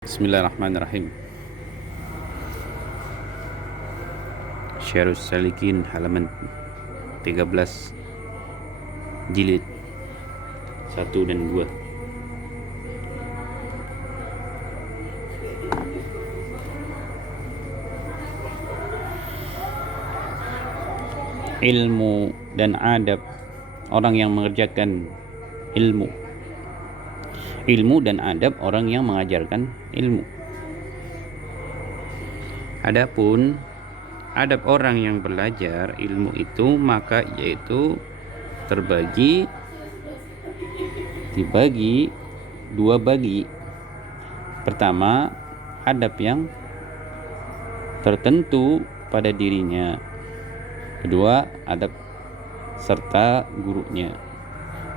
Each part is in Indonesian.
Bismillahirrahmanirrahim. Syarus Salikin halaman 13 jilid 1 dan 2. Ilmu dan adab orang yang mengerjakan ilmu. Ilmu dan adab orang yang mengajarkan ilmu. Adapun adab orang yang belajar ilmu itu maka yaitu dibagi dua bagi. Pertama, adab yang tertentu pada dirinya. Kedua, adab serta gurunya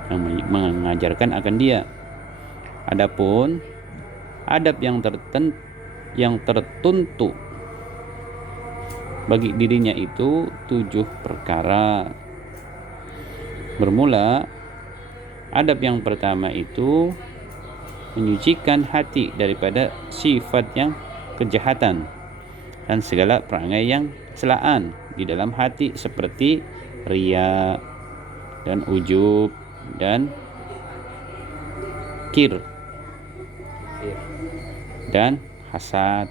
yang mengajarkan akan dia. Adapun adab yang tertentu bagi dirinya itu 7 perkara. Bermula, adab yang pertama itu menyucikan hati daripada sifat yang kejahatan dan segala perangai yang celaan di dalam hati seperti riya dan ujub dan kir dan hasad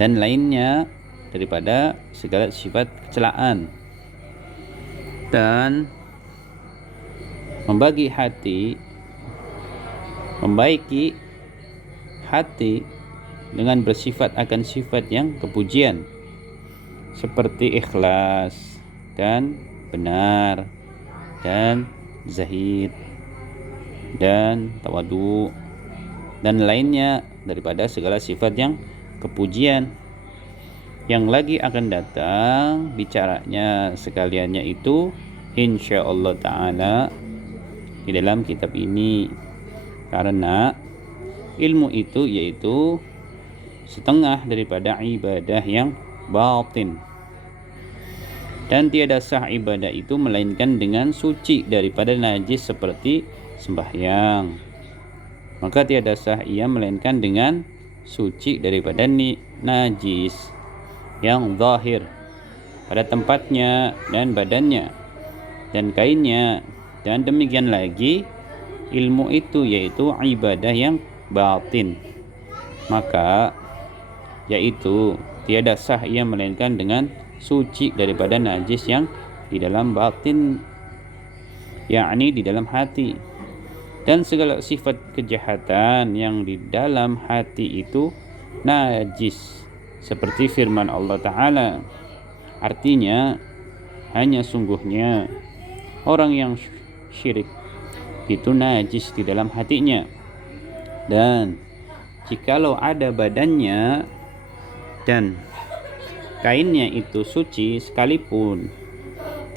dan lainnya daripada segala sifat kecelaan, dan membaiki hati dengan bersifat akan sifat yang kepujian seperti ikhlas dan benar dan zahid dan tawadu dan lainnya daripada segala sifat yang kepujian. Yang lagi akan datang bicaranya sekaliannya itu insyaallah ta'ala di dalam kitab ini, karena ilmu itu yaitu setengah daripada ibadah yang batin, dan tiada sah ibadah itu melainkan dengan suci daripada najis seperti sembahyang. Maka tiada sah ia melainkan dengan suci daripada najis yang zahir pada tempatnya dan badannya dan kainnya. Dan demikian lagi ilmu itu yaitu ibadah yang batin, maka yaitu tiada sah ia melainkan dengan suci daripada najis yang di dalam batin, yakni di dalam hati. Dan segala sifat kejahatan yang di dalam hati itu najis, seperti firman Allah Ta'ala. Artinya, hanya sungguhnya orang yang syirik itu najis di dalam hatinya. Dan jikalau ada badannya dan kainnya itu suci sekalipun.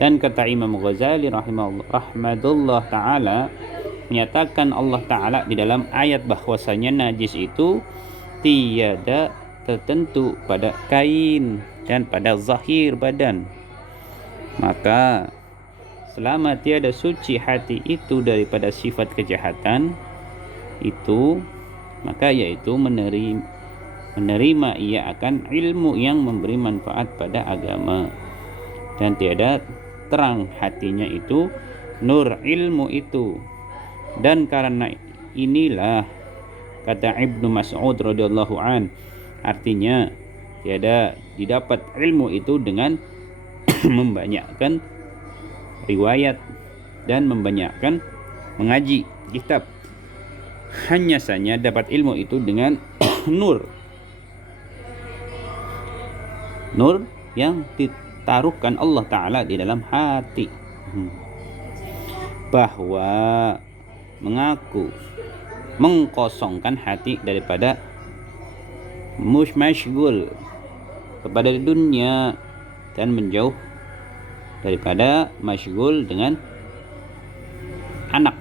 Dan kata Imam Ghazali rahmatullah ta'ala, menyatakan Allah Ta'ala di dalam ayat bahwasanya najis itu tiada tertentu pada kain dan pada zahir badan. Maka selama tiada suci hati itu daripada sifat kejahatan itu, maka yaitu menerima ia akan ilmu yang memberi manfaat pada agama, dan tiada terang hatinya itu nur ilmu itu. Dan karena inilah kata Ibnu Mas'ud radhiyallahu an, artinya tiada didapat ilmu itu dengan membanyakkan riwayat dan membanyakkan mengaji kitab. Hanya saja dapat ilmu itu dengan nur yang ditaruhkan Allah Ta'ala di dalam hati, bahwa mengaku mengkosongkan hati daripada masyghul kepada dunia dan menjauh daripada masyghul dengan anak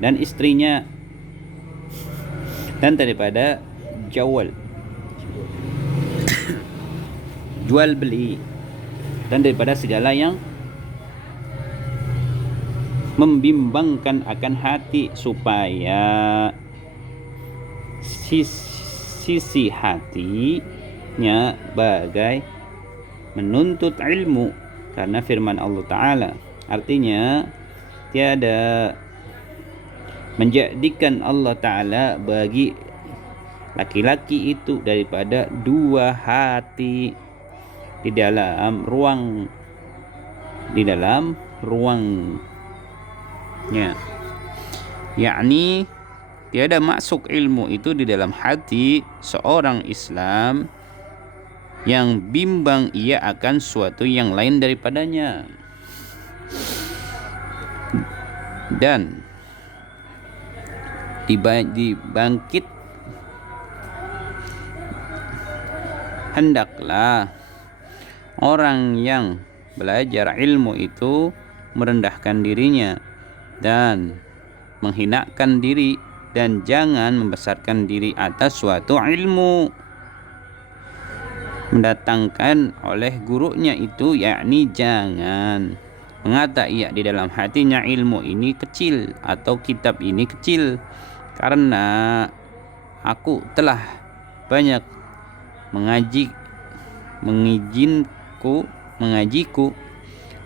dan istrinya, dan daripada jual beli, dan daripada segala yang membimbangkan akan hati supaya sisi hatinya bagai menuntut ilmu, karena firman Allah Ta'ala artinya tiada menjadikan Allah Ta'ala bagi laki-laki itu daripada dua hati di dalam ruangnya, yakni tiada masuk ilmu itu di dalam hati seorang Islam yang bimbang ia akan suatu yang lain daripadanya. Dan dibangkit hendaklah orang yang belajar ilmu itu merendahkan dirinya dan menghinakan diri, dan jangan membesarkan diri atas suatu ilmu mendatangkan oleh gurunya itu, yakni jangan mengata ia di dalam hatinya ilmu ini kecil atau kitab ini kecil, karena aku telah banyak mengajiku,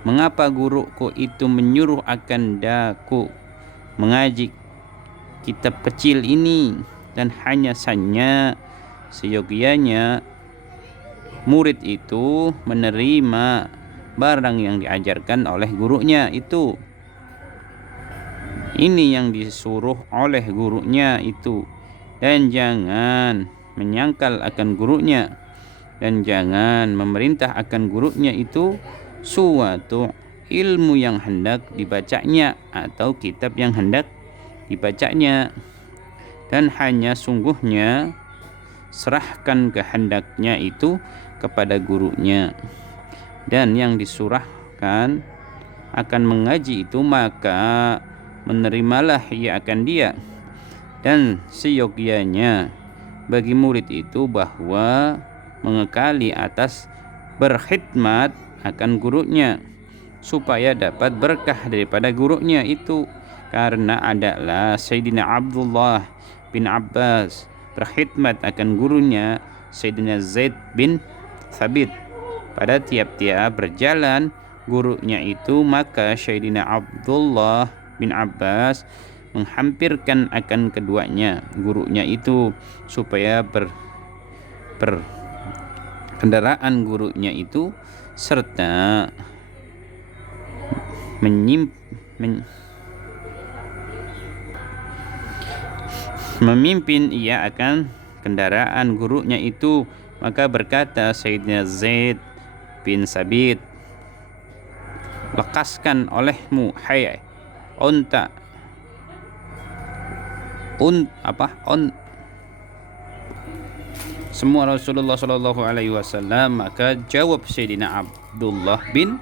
mengapa guruku itu menyuruh akan daku mengaji kitab kecil ini, dan hanya saja seyogianya murid itu menerima barang yang diajarkan oleh gurunya itu. Ini yang disuruh oleh gurunya itu, dan jangan menyangkal akan gurunya, dan jangan memerintah akan gurunya itu suatu ilmu yang hendak dibacanya atau kitab yang hendak dibacanya, dan hanya sungguhnya serahkan kehendaknya itu kepada gurunya. Dan yang disurahkan akan mengaji itu, maka menerimalah ia akan dia, dan seyogianya bagi murid itu bahwa mengekali atas berkhidmat akan gurunya supaya dapat berkah daripada gurunya itu, karena adalah Sayyidina Abdullah bin Abbas berkhidmat akan gurunya Sayyidina Zaid bin Thabit. Pada tiap-tiap berjalan gurunya itu, maka Sayyidina Abdullah bin Abbas menghampirkan akan keduanya gurunya itu supaya kendaraan gurunya itu serta memimpin ia akan kendaraan gurunya itu. Maka berkata Sayyidina Zaid bin Sabit, lekaskan olehmu hai unta semua Rasulullah sallallahu alaihi wasallam. Maka jawab Sayyidina Abdullah bin